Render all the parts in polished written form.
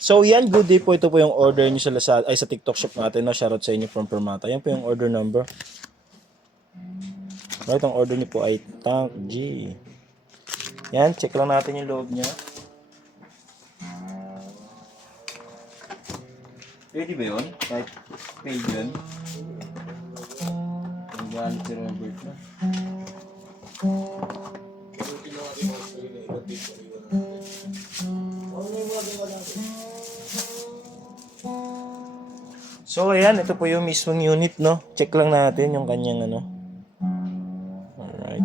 So yan, good day po. Ito po yung order nyo sa Lazada, ay sa TikTok shop natin. No? Shoutout sa inyo from Permata. Yan po yung order number. Right, ang order nyo po ay Tank G. Yan, check lang natin yung loob niya. Ready ba yun? Kahit paid yun? Ang galit si Robert na. So ayan, ito po yung mismong unit, no? Check lang natin yung kanyang ano. Alright.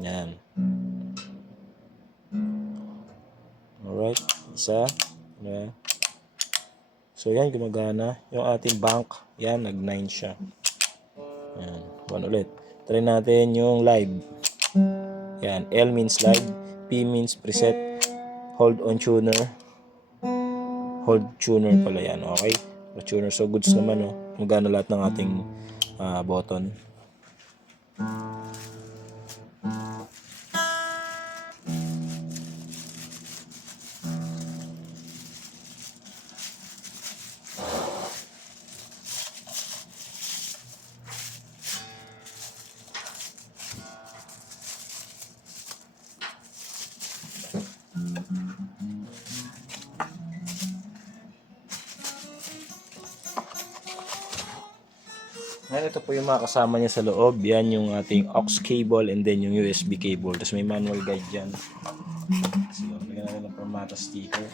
Yan. Alright, isa. Yan. So yan, gumagana. Yung ating bank, yan, nag-9 siya. Yan, one ulit. Try natin yung live. Yan, L means live, P means preset, hold on tuner. Hold tuner pala yan, okay? Tuner, so goods naman, no? Gumagana lahat ng ating button. Ngayon, ito po yung mga kasama niya sa loob. Yan yung ating aux cable and then yung USB cable. Tapos may manual guide dyan. So, lagyan natin ng Permata sticker.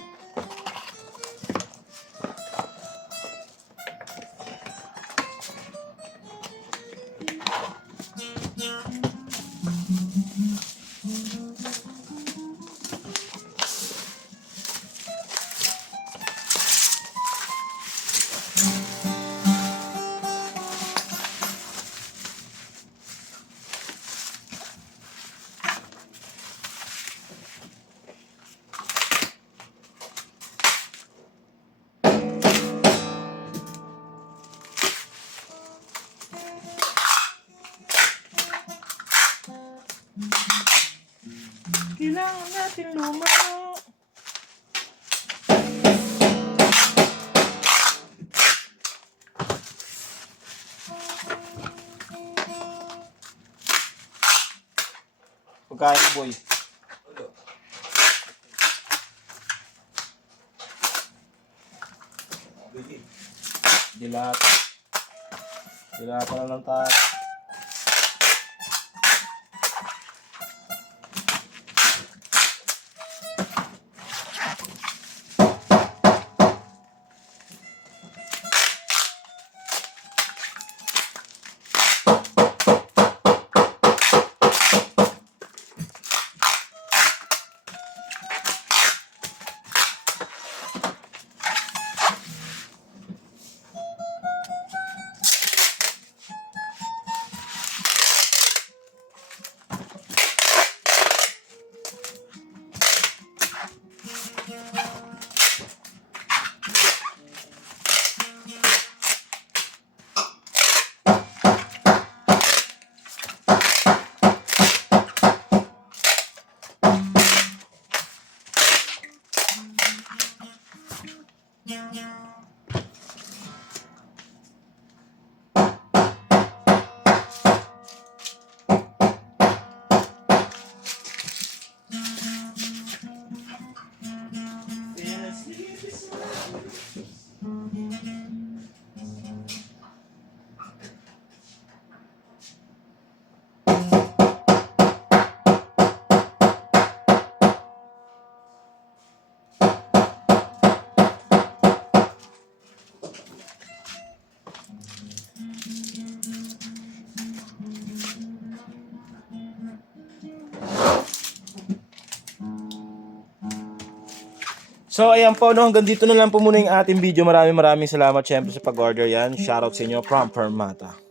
Kailangan natin lumano. Pagkain, boy. Dilata. Dilata na lang tayo. So ayan po, no, hanggang dito na lang po muna yung ating video. Maraming salamat syempre sa pag-order yan. Shoutout sa inyo from Permata.